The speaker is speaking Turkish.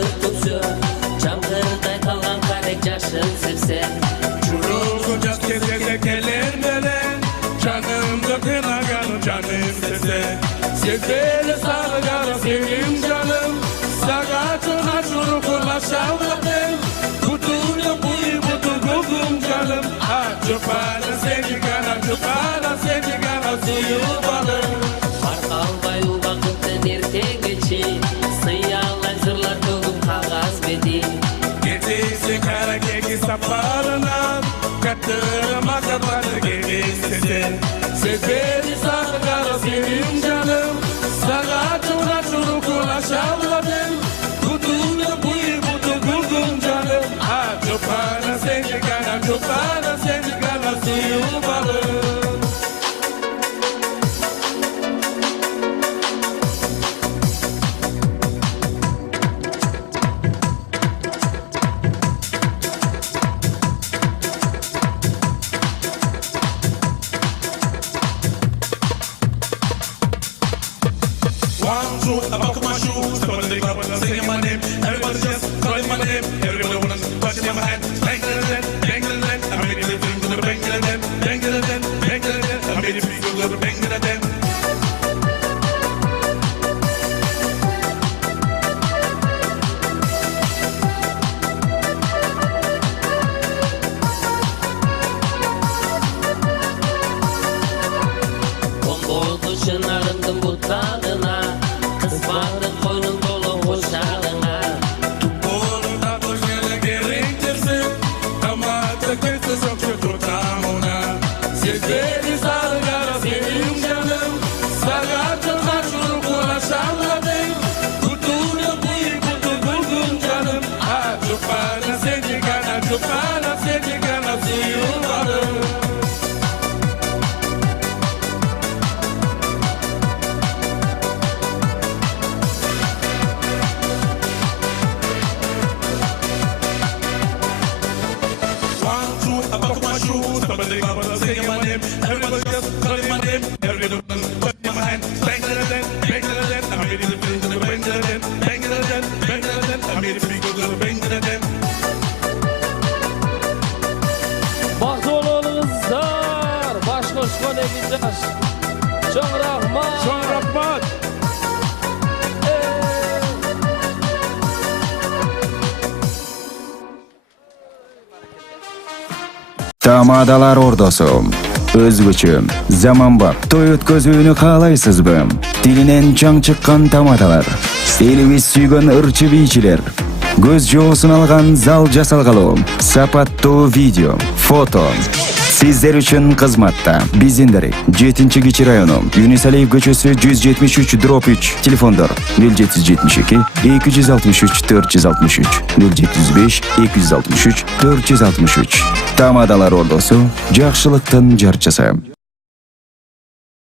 tutsa, çamgırday kalgan karek yaşın sevse. Çurulgunca kezgeze gelir melen, canımda kınagan canım sese. Sevdeli sarıgar sevim canım, sagatına çurukula şavladım. Kutuyu buyu butu gugum canım, çupana seni gana suyu balım. Arkalbay u vakıttın erten geçi, sıyalay zırlar togum kağız bedi. Getisi kara keki saparına, katırıma kapanı gelişsese. Sevdeli sarıgar sevim canım, sagatına çurukula şavladım. Kutuyu buyu butu gugum canım, çupana seni gana suyu balım. One, two, I buckle my shoes, step on the club, singing my name. Everybody just calling my name. Everybody wanna touch in my hand. Bang it, bang it, I made it to the bang it, bang it, I made it to the bang it. Kombol kışın arındım butağına, kısmadın koynun dolu hoşalına. Onu da boşuna gerektirsin, ama tıkırsız yok şu tutamına. Sevdeli sarıgara sevim canım, sagatına çurukula şavladım. Kutuyu buyu kutu gugum canım, çupana seni gana suyu balım. One, two, I buckle my shoes, step on the club, singing my name. Everybody just calling my name. Everybody wanna touch in my hand. Bang it, I made it to the bang it, bang it, I made it to the bang it. Bakı oğlunuzlar, baş koşkan ekincaş. Çok rahmat. Çok rahmat. Tamadalar ordosu. Özgüçü, zamanbap, toy ötközүүnü kalaysızbı? Dilinen çaң çıkkan tamadalar. Elimiz sүйgөн ırçı biyçiler. Göz жоосун алган зал жасалгалуу. Сапаттуу видео, фото. Sizler üçün kızmatta. Bizinderi 7-Keçи rayonu. Yunus Aliyev көчөсү 173/3. Telefonlar 0772 263 463 075 263 463. Tamadalar ordosu, жакшылыктын жарчысы.